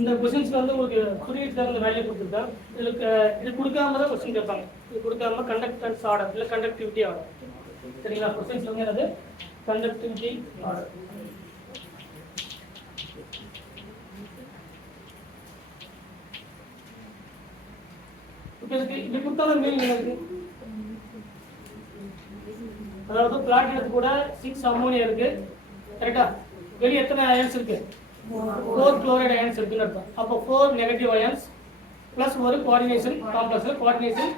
இந்த क्वेश्चंस வந்து உங்களுக்கு குறியீட்டுல அந்த வேல்யூ கொடுத்துருக்கேன். இது கொடுக்காம தான் क्वेश्चन கேட்பாங்க. இது கொடுக்காம கண்டக்டன்ஸ் ஆர்டர் இல்ல கண்டக்டிவிட்டி ஆர்டர். சரிங்களா? क्वेश्चंस வந்து என்னது? Conductivity order. இது கொடுத்தாலும் மீனிங் இருக்கு. அதாவது பிளாட்டினத்து கூட 6 அம்மோனியா இருக்கு. கரெக்ட்டா? வெளிய எத்தனை அயன்ஸ் இருக்கு? 4 குளோரைடு அயன்ஸ் இருக்குன்னு அர்த்தம். அப்போ 4 நெகட்டிவ் அயன்ஸ் பிளஸ் ஒரு கோஆர்டினேஷன் காம்ப்ளெக்ஸ்ல கோஆர்டினேஷன்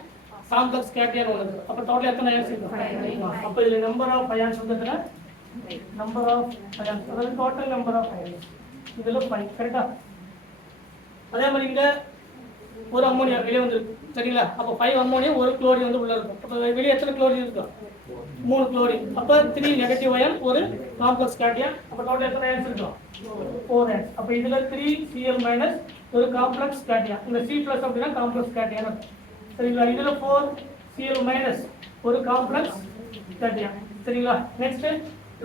காம்ப்ளெக்ஸ் கேட்டையன் உள்ளது. அப்போ டோட்டல் எத்தனை அயன்ஸ் இருக்கு? அப்போ இதுல நம்பர் ஆஃப் அயன்ஸ் வந்து எத்தனை? நம்பர் ஆஃப் அயன்ஸ் அதாவது டோட்டல் நம்பர் ஆஃப் அயன்ஸ் இதுல 5. கரெக்ட்டா? அதே மாதிரி இங்க ஒரு அம்மோனியா வெளியே வந்துருக்கு. சரிங்களா? அப்போ 5 அம்மோனியா ஒரு குளோரின் வந்து உள்ள இருக்கும். அப்போ வெளியே எத்தனை குளோரின் இருக்கும்? 3 குளோரின். அப்போ 3 நெகட்டிவ் அயன் ஒரு காம்ப்ளெக்ஸ் கேட்டையன். அப்போ டோட்டல் எத்தனை அயன்ஸ் இருக்கும்? 4 அயன்ஸ். அப்போ இதுல 3Cl- ஒரு காம்ப்ளெக்ஸ் கேட்டையன். இந்த C+ அப்படினா காம்ப்ளெக்ஸ் கேட்டையன். சரிங்களா? இதுல 4Cl- ஒரு காம்ப்ளெக்ஸ் கேட்டையன். சரிங்களா? நெக்ஸ்ட்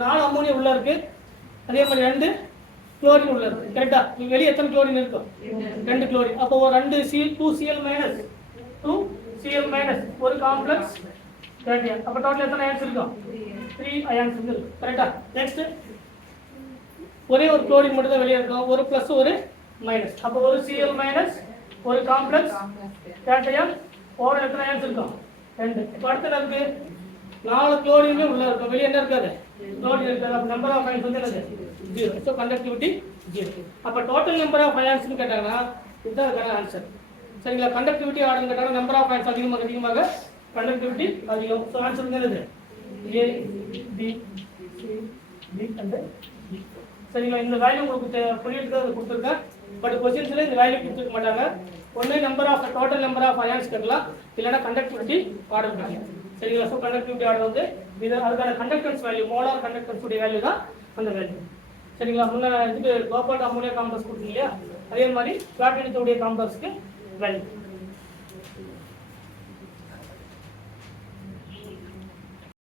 4 அம்மோனியா உள்ள இருக்கு. அதே மாதிரி 2 குளோரின் உள்ள இருக்கு. கரெக்ட்டா? இங்க வெளிய எத்தனை குளோரின் இருக்கும்? 2 குளோரின். அப்போ 2Cl- ஒரு காம்ப்ளெக்ஸ் கேட்டையன். அப்ப டோட்டல் எத்தனை அயன்ஸ் இருக்கும்? 3 அயன்ஸ் இருக்கு. கரெக்ட்டா? நெக்ஸ்ட் ஒரே ஒரு குளோரின் மட்டும் தான் வெளிய இருக்கும். ஒரு பிளஸ் ஒரு மைனஸ். அப்ப ஒரு Cl- ஒரு காம்ப்ளெக்ஸ் கேட்டையன். ஓவர் எத்தனை அயன்ஸ் இருக்கும்? 2. இப்ப அடுத்து நமக்கு 4 குளோரின் உள்ள இருக்கும். வெளிய என்ன இருக்காது? குளோரின் இருக்காது. அப்ப நம்பர் ஆஃப் அயன்ஸ் வந்து என்னது? 0. So conductivity 0. அப்ப டோட்டல் நம்பர் ஆஃப் அயன்ஸ் னு கேட்டாங்கன்னா இதுதான் அதுக்கான ஆன்சர். சரிங்களா? கண்டக்டிவிட்டி ஆர்டர் கேட்டாங்கன்னா நம்பர் ஆஃப் அயன்ஸ் அதிகமாக கண்டக்டிவிட்டி அதிகம். சோ ஆன்சர் என்னது? A B C D and E. சரிங்களா? இந்த வேல்யூ உங்களுக்கு புரியுதுக்கு கொடுத்திருக்கேன். பட் क्वेश्चंसல இந்த வேல்யூ கொடுத்துக்க மாட்டாங்க. ஒண்ணே number of total number of ions கேட்கலாம், இல்லனா கண்டக்டிவிட்டி ஆர்டர் கேட்கலாம். சரிங்களா? சோ கண்டக்டிவிட்டி ஆர்டர் வந்து இது அதுக்கான கண்டக்டன்ஸ் வேல்யூ மோலார் கண்டக்டன்ஸ் உடைய வேல்யூ தான் அந்த வேல்யூ. சரிங்களா? முன்ன இதுக்கு கோபால்ட் அம்மோனியா காம்ப்ளெக்ஸ் கொடுத்தீங்க இல்லையா? அதே மாதிரி பிளாட்டினத்துடைய காம்ப்ளெக்ஸ்க்கு வேல்யூ